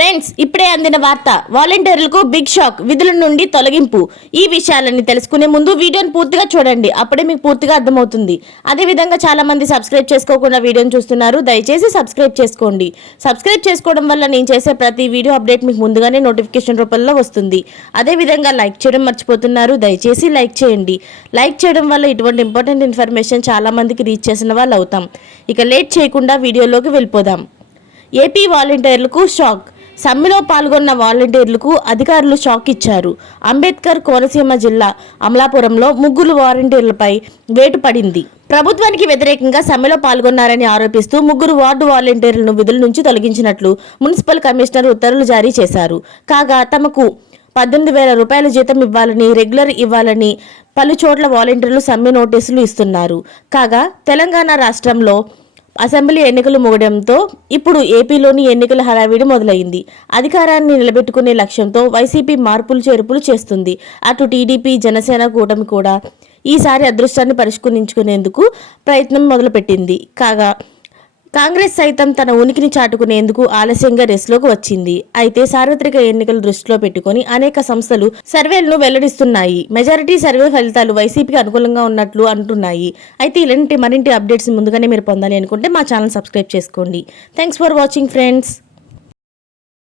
Friends, ఇప్పుడే అందిన వార్త. వాలంటీర్లకు బిగ్ షాక్, విధుల నుండి తొలగింపు. ఈ విషయాలన్నీ తెలుసుకునే ముందు వీడియోని పూర్తిగా చూడండి, అప్పుడే మీకు పూర్తిగా అర్థమవుతుంది. అదేవిధంగా చాలా మంది సబ్స్క్రైబ్ చేసుకోకుండా వీడియోని చూస్తున్నారు, దయచేసి సబ్స్క్రైబ్ చేసుకోండి. సబ్స్క్రైబ్ చేసుకోవడం వల్ల నేను చేసే ప్రతి వీడియో అప్డేట్ మీకు ముందుగానే నోటిఫికేషన్ రూపంలో వస్తుంది. అదేవిధంగా లైక్ చేయడం మర్చిపోతున్నారు, దయచేసి లైక్ చేయండి. లైక్ చేయడం వల్ల ఇటువంటి ఇంపార్టెంట్ ఇన్ఫర్మేషన్ చాలా మందికి రీచ్ చేసిన వాళ్ళు అవుతాం. ఇక లేట్ చేయకుండా వీడియోలోకి వెళ్ళిపోదాం. ఏపీ వాలంటీర్లకు షాక్. సమ్మెలో పాల్గొన్న వాలంటీర్లకు అధికారులు షాక్ ఇచ్చారు. అంబేద్కర్ కోనసీమ జిల్లా అమలాపురంలో ముగ్గురు వాలంటీర్లపై వేటు పడింది. ప్రభుత్వానికి వ్యతిరేకంగా సమ్మెలో పాల్గొన్నారని ఆరోపిస్తూ ముగ్గురు వార్డు వాలంటీర్లను విధుల నుంచి తొలగించినట్లు మున్సిపల్ కమిషనర్ ఉత్తర్వులు జారీ చేశారు. కాగా తమకు 18,000 రూపాయల జీతం ఇవ్వాలని, రెగ్యులర్ ఇవ్వాలని పలు చోట్ల వాలంటీర్లు సమ్మె నోటీసులు ఇస్తున్నారు. కాగా తెలంగాణ రాష్ట్రంలో అసెంబ్లీ ఎన్నికలు ముగడంతో ఇప్పుడు ఏపీలోని ఎన్నికల హడావిడి మొదలైంది. అధికారాన్ని నిలబెట్టుకునే లక్ష్యంతో వైసీపీ మార్పులు చేర్పులు చేస్తుంది. అటు టీడీపీ, జనసేన కూటమి కూడా ఈసారి అదృష్టాన్ని పరిష్కరించుకునేందుకు ప్రయత్నం మొదలుపెట్టింది. కాగా కాంగ్రెస్ సైతం తన ఉనికిని చాటుకునేందుకు ఆలస్యంగా రేసులోకి వచ్చింది. అయితే సార్వత్రిక ఎన్నికలు దృష్టిలో పెట్టుకుని అనేక సంస్థలు సర్వేలను వెల్లడిస్తున్నాయి. మెజారిటీ సర్వే ఫలితాలు వైసీపీకి అనుకూలంగా ఉన్నట్లు అంటున్నాయి. అయితే ఇలాంటి మరింటి అప్డేట్స్ ముందుగానే మీరు పొందాలి అనుకుంటే మా ఛానల్ సబ్స్క్రైబ్ చేసుకోండి. Thanks for watching friends.